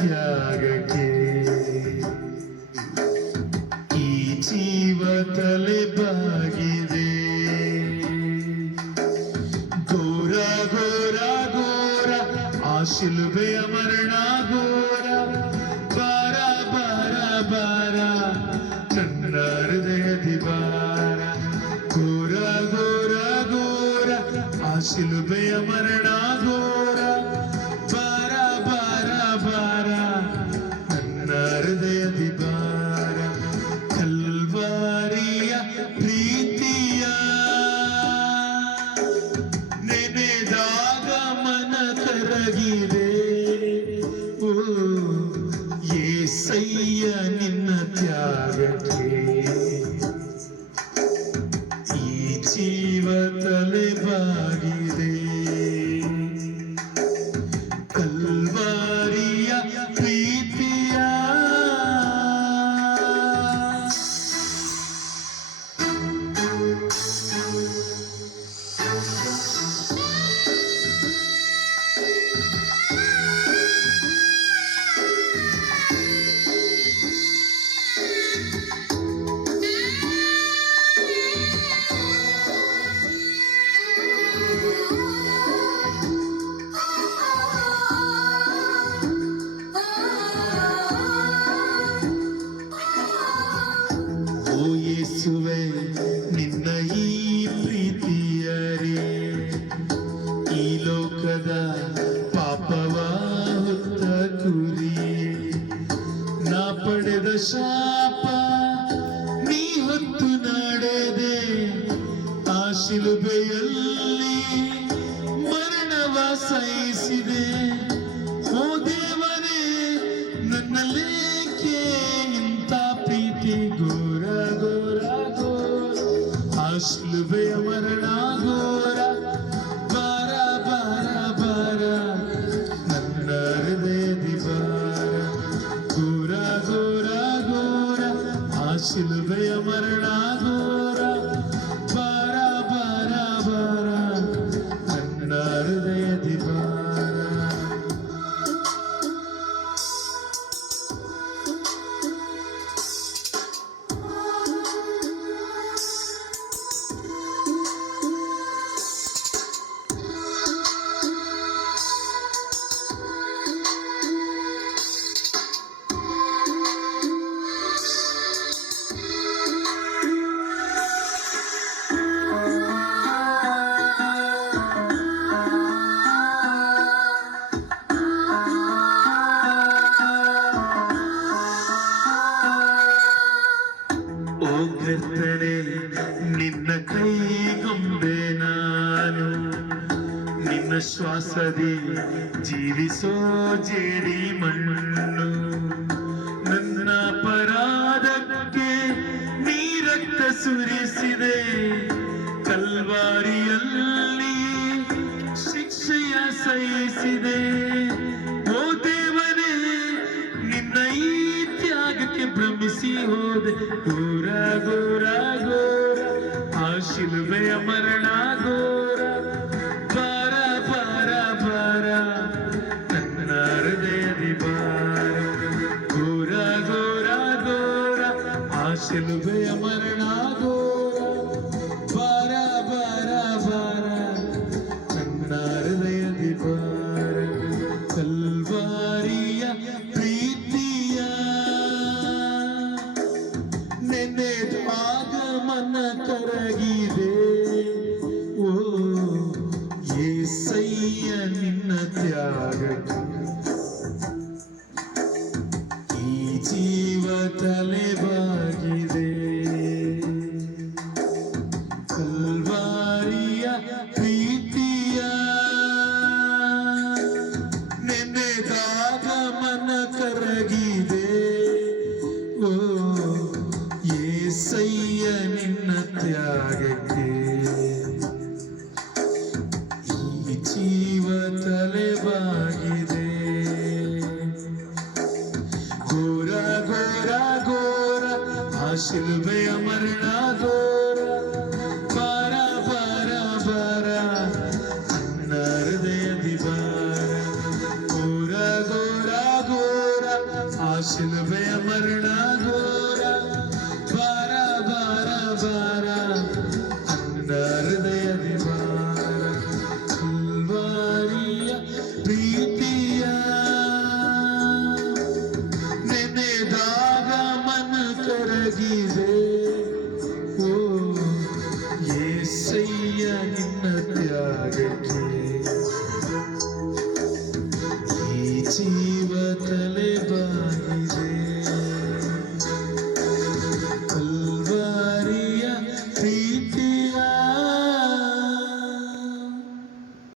ತ್ಯಾಗಕ್ಕೆ ಈ ಜೀವ ತಲೆ ಬಾಗಿದೆ. ಘೋರ ಘೋರ ಘೋರ ಆ ಶಿಲುಬೆಯ ಮರಣ ಘೋರ. ಬಾರ ಬಾರ ಬಾರ ನನ್ನ ಹೃದಯದಿ ಬಾರ. ಘೋರ ಘೋರ ಘೋರ ಆ ಶಿಲುಬೆಯ ಮರಣ ಘೋರ. ಬಾರ ಬಾರ ಬಾರ ನನ್ನ ಹೃದಯದಿ ಬಾರ. ಕಲ್ವಾರಿಯ ಪ್ರೀತಿಯ ನೆನೆದಾಗ ಮನ ಕರಗಿದೆ. ಓ యేసయ్య ನಿನ್ನ ತ್ಯಾಗಕ್ಕೆ ಈ ಜೀವ ತಲೆ ಬಾಗಿದೆ. ಕಲ್ವಾರಿಯ ಪ್ರೀತಿಯ ಯೇಸುವೆ ನಿನ್ನ ಈ ಪ್ರೀತಿಯರೇ ಈ ಲೋಕದ ಪಾಪವ ಹೊತ್ತ ಕುರಿಯೇ. ನಾ ಪಡೆದ ಶಾಪ ನೀ ಹೊತ್ತು ನಡೆದೆ ಆ ಶಿಲುಬೆಯಲ್ಲಿ ಮರಣವ ಸಹಿಸಿದೆ. ಓ ದೇವರೇ ನನ್ನಲ್ಲೇಕೆ ಇಂಥ ಪ್ರೀತಿ. ಘೋರ ಘೋರ ಘೋರ ಆ ಶಿಲುಬೆಯ ಮರಣ ಘೋರ. ಬಾರ ಬಾರ ಬಾರ ನನ್ನ ಹೃದಯದಿ ಬಾರ. ಘೋರ ಘೋರ ಘೋರ ಆ ಶಿಲುಬೆಯ ಮರಣ ಘೋರ. ಬಾರ ಬಾರ ಬಾರ ನನ್ನ ಹೃದಯದಿ ಬಾರ. ಕರ್ತನೆ ನಿನ್ನ ಕೈಗೊಂಬೆ ನಾನು. ನಿನ್ನ ಶ್ವಾಸದಿ ಜೀವಿಸೋ ಜೇಡಿ ಮಣ್ಣು. ನನ್ನ ಅಪರಾಧಕ್ಕೆ ನೀ ರಕ್ತ ಸುರಿಸಿದೆ. ಕಲ್ವಾರಿಯಲ್ಲಿ ಶಿಕ್ಷೆಯ ಸಹಿಸಿದೆ. ಓ ದೇವರೇ ನಿನ್ನ ಈ ತ್ಯಾಗಕ್ಕೆ ಭ್ರಮಿಸಿ ಹೋದೆ. ಘೋರ ಘೋರ ಘೋರ ಆ ಶಿಲುಬೆಯ ಮರಣ ಘೋರ. ಬಾರ ಬಾರ ಬಾರ ನನ್ನ ಹೃದಯದಿ ಬಾರ. ಘೋರ ಘೋರ ಘೋರ ಆ ಶಿಲುಬೆಯ ಮರಣ ಘೋರ. ಬಾರ ಬಾರ ಬಾರ ನನ್ನ ಹೃದಯದಿ ಬಾರ. ಕಲ್ವಾರಿಯ ಪ್ರೀತಿಯ ನೆನೆದಾಗ ಮನ ಕರಗಿದೆ. ಓ యేసయ్య ನಿನ್ನ ತ್ಯಾಗಕ್ಕೆ ಈ ಜೀವ ತಲೆ ಬಾಗಿದೆ. ಕಲ್ವಾರಿಯ ಪ್ರೀತಿಯ ನೆನೆದಾಗ ಮನ ಕರಗಿದೆ. ಓ యేసయ్య ನಿನ್ನ ತ್ಯಾಗಕ್ಕೆ ಈ ಜೀವ ತಲೆ ಬಾಗಿದೆ. ಘೋರ ಘೋರ ಘೋರ ಆ ಶಿಲುಬೆಯ ಮರಣ ಘೋರ. ಬಾರ ಬಾರ ಬಾರ ನನ್ನ ಹೃದಯದಿ ಬಾರ. ಘೋರ ಘೋರ ಘೋರ ಶಿಲುಬೆಯ ಮರಣ